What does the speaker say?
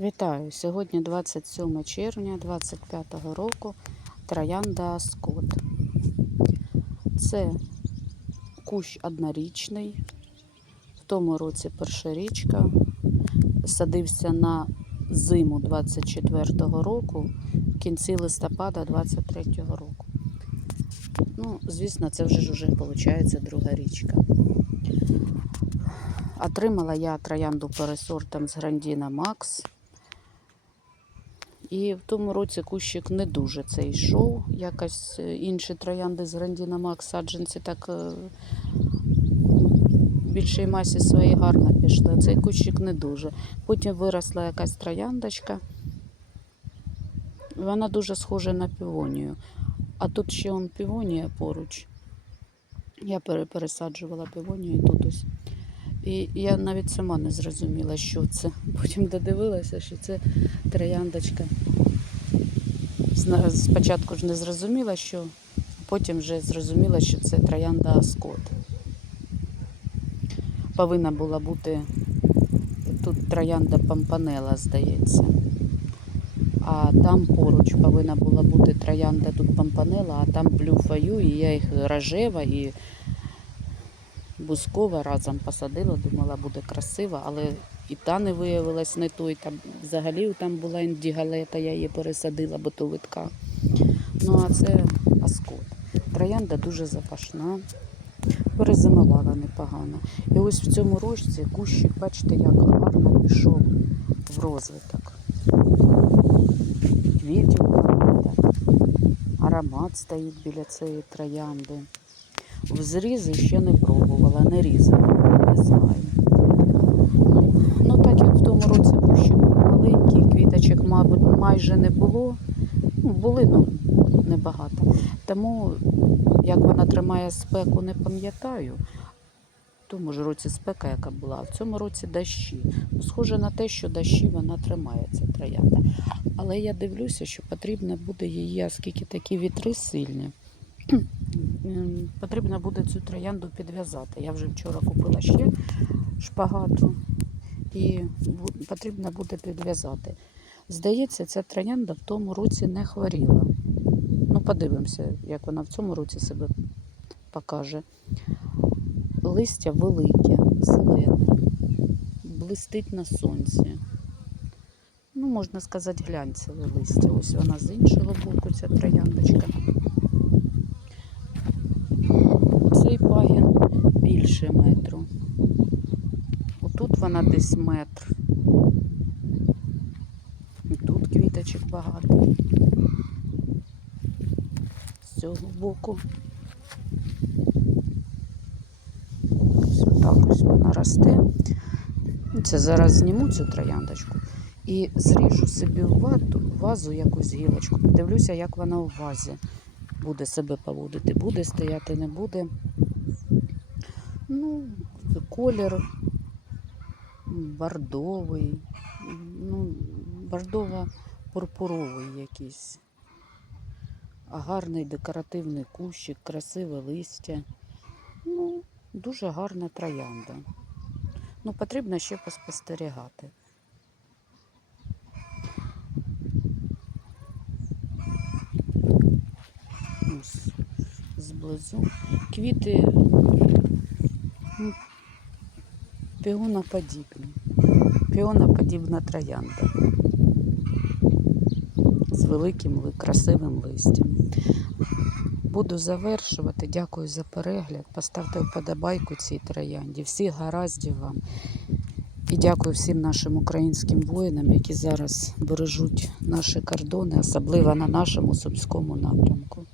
Вітаю! Сьогодні 27 червня 25 року Троянда Аскот. Це кущ однорічний. В тому році перша річка. Садився на зиму 24-го року, в кінці листопада 23-го року. Ну, звісно, це вже ж уже виходить друга річка. Отримала я троянду пересортом з Грандіна Макс. І в тому році кущик не дуже цей йшов. Якось е, інші троянди з Грандіна Макс саджанці так е, в більшій масі своїй гарно пішли. Цей кущик не дуже. Потім виросла якась трояндочка. Вона дуже схожа на півонію. А тут ще он півонія поруч. Я пере- пересаджувала півонію і тут ось. І я навіть сама не зрозуміла, що це. Потім додивилася, що це трояндочка. Спочатку ж не зрозуміла, що потім вже зрозуміла, що це троянда Аскот. Повинна була бути тут троянда Пампанела, здається. А там поруч повинна була бути троянда тут Пампанела, а там блюфаю, і я їх рожева і бускова разом посадила, думала, буде красиво, але і та не виявилась не той. Там взагалі там була індігалета, я її пересадила, бо то витка. Ну а це аскот. Троянда дуже запашна. Перезимувала непогано. І ось в цьому рожці кущик, бачите, як гарно пішов в розвиток. Квітів. Аромат стоїть біля цієї троянди. В зрізи ще не пробувала, не різала, не знаю. Ну, так як в тому році кущик маленький, квіточок, мабуть, майже не було. Ну, були, ну, небагато. Тому, як вона тримає спеку, не пам'ятаю. В тому ж році спека, яка була, а в цьому році дощі. Схоже на те, що дощі вона тримається, троянда. Але я дивлюся, що потрібно буде її, оскільки такі вітри сильні. Ем, Потрібно буде цю троянду підв'язати. Я вже вчора купила ще шпагату і потрібно буде підв'язати. Здається, ця троянда в тому році не хворіла. Ну, подивимося, як вона в цьому році себе покаже. Листя велике, зелене, блистить на сонці. Ну, можна сказати, глянцеве листя. Ось вона з іншого боку, ця трояндочка. Вона десь метр. І Тут квіточок багато. З цього боку. Ось отак ось вона росте. Це зараз зніму цю трояндочку і зріжу собі в вазу якусь гілочку. Подивлюся, як вона в вазі буде себе поводити. Буде стояти, не буде. Ну, колір бордовий, ну, бордово-пурпуровий якийсь. А гарний декоративний кущик, красиве листя. Ну, дуже гарна троянда. Ну, потрібно ще поспостерігати. Зблизу. Квіти ну, піоноподібні. Піоноподібна троянда. З великим красивим листям. Буду завершувати. Дякую за перегляд. Поставте вподобайку цій троянді. Всіх гараздів вам. І дякую всім нашим українським воїнам, які зараз бережуть наші кордони, особливо на нашому сумському напрямку.